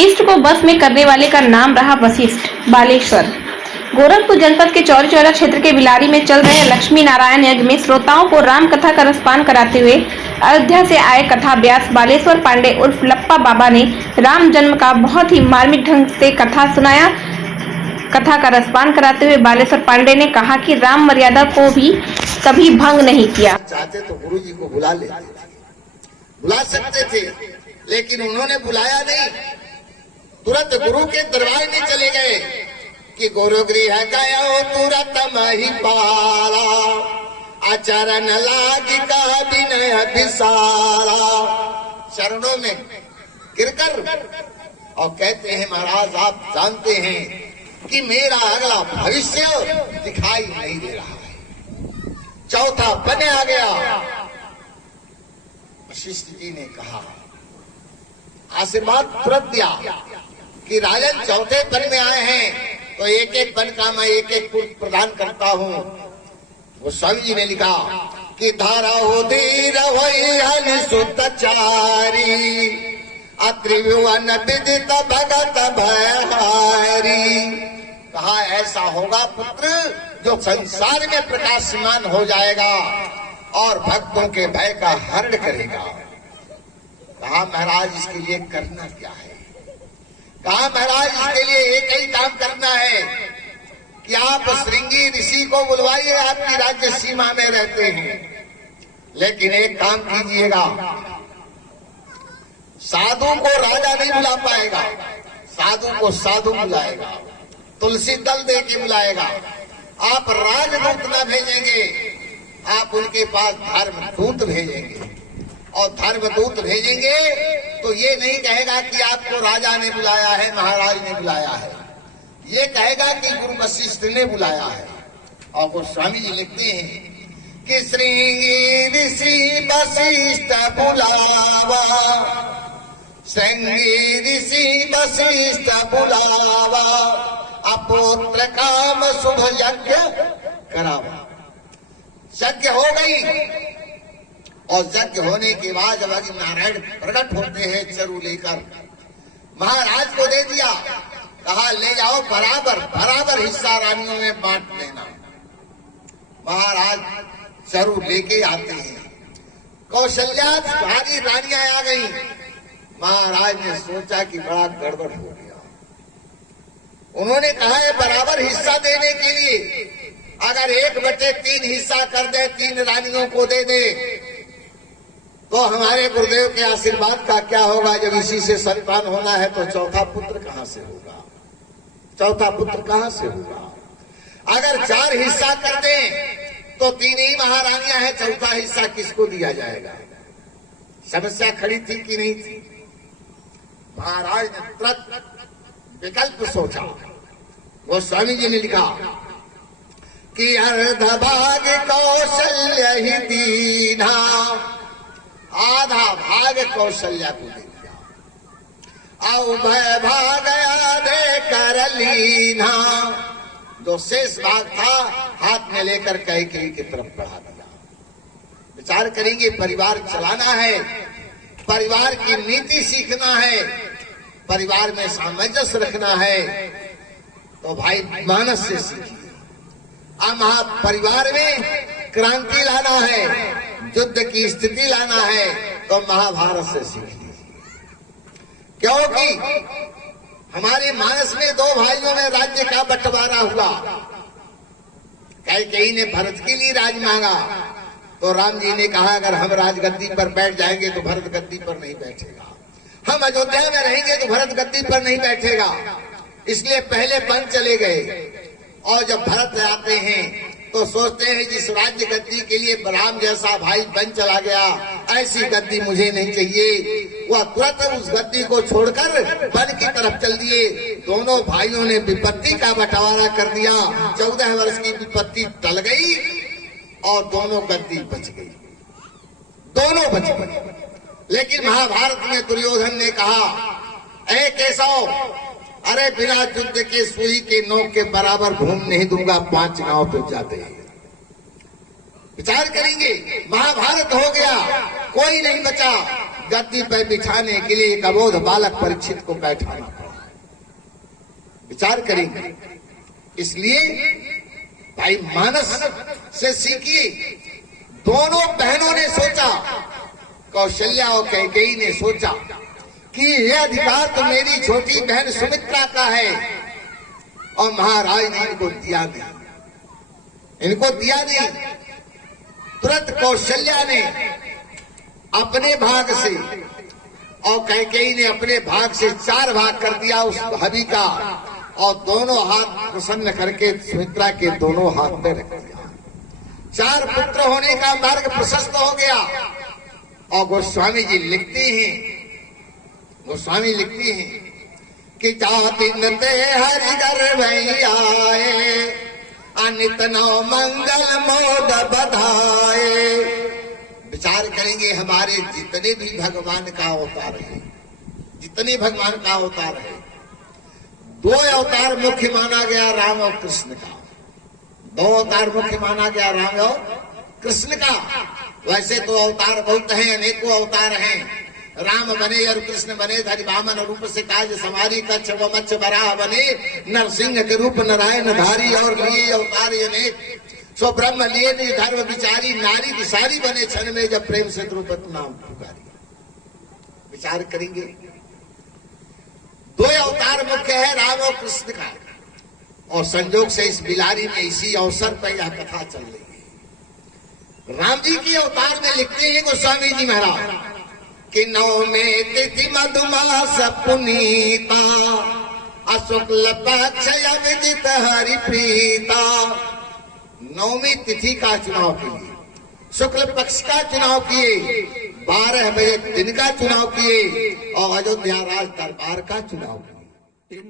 इष्ट को बस में करने वाले का नाम रहा वशिष्ठ। बालेश्वर। गोरखपुर जनपद के चौरी चौरा क्षेत्र के बिलारी में चल रहे लक्ष्मी नारायण यज्ञ में श्रोताओं को राम कथा का रसपान कराते हुए अयोध्या से आए कथा व्यास बालेश्वर पांडे उर्फ लप्पा बाबा ने राम जन्म का बहुत ही मार्मिक ढंग से कथा सुनाया। कथा का रसपान कराते हुए बालेश्वर पांडे ने कहा कि राम मर्यादा को भी कभी भंग नहीं किया। चाहते तो गुरु जी को बुला लेते थे, बुला सकते थे, लेकिन उन्होंने बुलाया नहीं। तुरंत गुरु के दरबार में चले गए कि गुरु गृह गयो तुरंत महिपाला, आचरण लागी का विनय विसारा। चरणों में गिरकर और कहते हैं महाराज आप जानते हैं कि मेरा अगला भविष्य दिखाई नहीं दे रहा है। चौथा बने आ गया। वशिष्ठ जी ने कहा, आशीर्वाद तुरंत दिया कि राजन चौथे वन में आए हैं तो एक एक वन का मैं एक एक पुत्र प्रदान करता हूँ। वो स्वामी जी ने लिखा कि धारा हो धीर सुतचारी, अत्रिभुवन विदित भगत भयहारी। कहा ऐसा होगा पुत्र जो संसार में प्रकाशमान हो जाएगा और भक्तों के भय का हरण करेगा। कहा महाराज इसके लिए करना क्या है? कहा महाराज इसके लिए एक ही काम करना है कि आप श्रृंगी ऋषि को बुलवाइए, आपकी राज्य सीमा में रहते हैं, लेकिन एक काम कीजिएगा, साधु को राजा नहीं बुला पाएगा, साधु को साधु बुलाएगा, तुलसी दल दे के बुलाएगा। आप राजदूत न भेजेंगे, आप उनके पास धर्मदूत भेजेंगे, और धर्मदूत भेजेंगे तो ये नहीं कहेगा कि आपको राजा ने बुलाया है, महाराज ने बुलाया है, ये कहेगा कि गुरु वशिष्ठ ने बुलाया है। और गोस्वामी जी लिखते हैं कि श्रृंगी ऋषि वशिष्ठ बुलावा, श्रृंगी ऋषि वशिष्ठ बुलावा, अपुत्र काम शुभ यज्ञ करावा। यज्ञ हो गई और यज्ञ होने के बाद जब नारायण प्रकट होते हैं चरु लेकर, महाराज को दे दिया, कहा ले जाओ बराबर बराबर हिस्सा रानियों में बांट देना। महाराज चरु लेके आते हैं, कौशल्या सारी रानियां आ गई। महाराज ने सोचा कि बड़ा गड़बड़ हो गया। उन्होंने कहा है बराबर हिस्सा देने के लिए अगर 1/3 हिस्सा कर दे, 3 रानियों को दे दे, तो हमारे गुरुदेव के आशीर्वाद का क्या होगा? जब इसी से संतान होना है तो चौथा पुत्र कहां से होगा? चौथा पुत्र कहां से होगा? अगर 4 हिस्सा कर दें तो 3 ही महारानियां हैं, चौथा हिस्सा किसको दिया जाएगा? समस्या खड़ी थी कि नहीं थी? महाराज ने तुरंत विकल्प सोचा। वो स्वामी जी ने लिखा कि अर्ध भाग कौशल्य ही दीना, आधा भाग कौशल्या को दे दिया, उभय भाग आधे कर लीना। जो शेष भाग था हाथ में लेकर कैकेयी की तरफ बढ़ा दिया। विचार करेंगे, परिवार चलाना है, परिवार की नीति सीखना है, परिवार में सामंजस्य रखना है, तो भाई मानस से सीखिए। अब परिवार में क्रांति लाना है, युद्ध की स्थिति लाना है, तो महाभारत से सीखिए। क्योंकि हमारे मानस में 2 भाइयों में राज्य का बंटवारा हुआ। कैकेयी ने भरत के लिए राज मांगा तो राम जी ने कहा अगर हम राजगद्दी पर बैठ जाएंगे तो भरत गद्दी पर नहीं बैठेगा, हम अयोध्या में रहेंगे तो भरत गद्दी पर नहीं बैठेगा। इसलिए पहले वन चले गए, और जब भरत आते हैं तो सोचते हैं जिस राज्य गद्दी के लिए राम जैसा भाई वन चला गया, ऐसी गद्दी मुझे नहीं चाहिए। वह तुरंत उस गद्दी को छोड़कर वन की तरफ चल दिए। दोनों भाइयों ने विपत्ति का बंटवारा कर दिया। 14 वर्ष की विपत्ति टल गई और दोनों गद्दी बच गई, दोनों बच गई। लेकिन महाभारत में दुर्योधन ने कहा, ऐ केशव, अरे बिना युद्ध के सुई के नोक के बराबर घूम नहीं दूंगा, 5 गांव पे जाते हैं। विचार करेंगे, महाभारत हो गया, कोई नहीं बचा, गद्दी पर बिठाने के लिए एक अबोध बालक परीक्षित को बैठाना पड़ा। विचार करेंगे। इसलिए भाई मानस से सीखिए। दोनों बहनों ने सोचा, कौशल्या और कैकेयी ने सोचा कि यह अधिकार तो मेरी छोटी बहन सुमित्रा का है और महाराज ने इनको दिया नहीं। तुरंत कौशल्या ने अपने भाग से और कैकेयी ने अपने भाग से 4 भाग कर दिया उस हवि का, और दोनों हाथ प्रसन्न करके सुमित्रा के दोनों हाथ में रख दिया। 4 पुत्र होने का मार्ग प्रशस्त हो गया। और गोस्वामी जी लिखते हैं कि जाति नते हरिगर भैयाए, अनित नौ मंगल मोद बधाए। विचार करेंगे, हमारे जितने भी भगवान का अवतार है, 2 अवतार मुख्य माना गया राम और कृष्ण का। 2 अवतार मुख्य माना गया राम और कृष्ण का। वैसे तो अवतार बहुत हैं, अनेकों अवतार हैं। राम बने और कृष्ण बने धरि वामन रूप से काज समारी, कच्छ व मच्छ बराह बने, नरसिंह के रूप नारायण धारी, और लिए अवतार अनेक। सो ब्रह्म लिए धर्म विचारी, नारी विसारी बने क्षण में जब प्रेम से द्रुपद नाम पुकारी। विचार करेंगे, 2 अवतार मुख्य है राम और कृष्ण का। और संयोग से इस बिलारी में इसी अवसर पर यह कथा चल रही है। राम जी के अवतार में लिखते हैं गोस्वामी जी महाराज कि 9 में तिथि मधुमास पुनीता, अशुक्ल पक्ष विदित हरि प्रीता। 9वीं तिथि का चुनाव किए, शुक्ल पक्ष का चुनाव किए, 12 बजे दिन का चुनाव किए, और अयोध्या राज दरबार का चुनाव किए।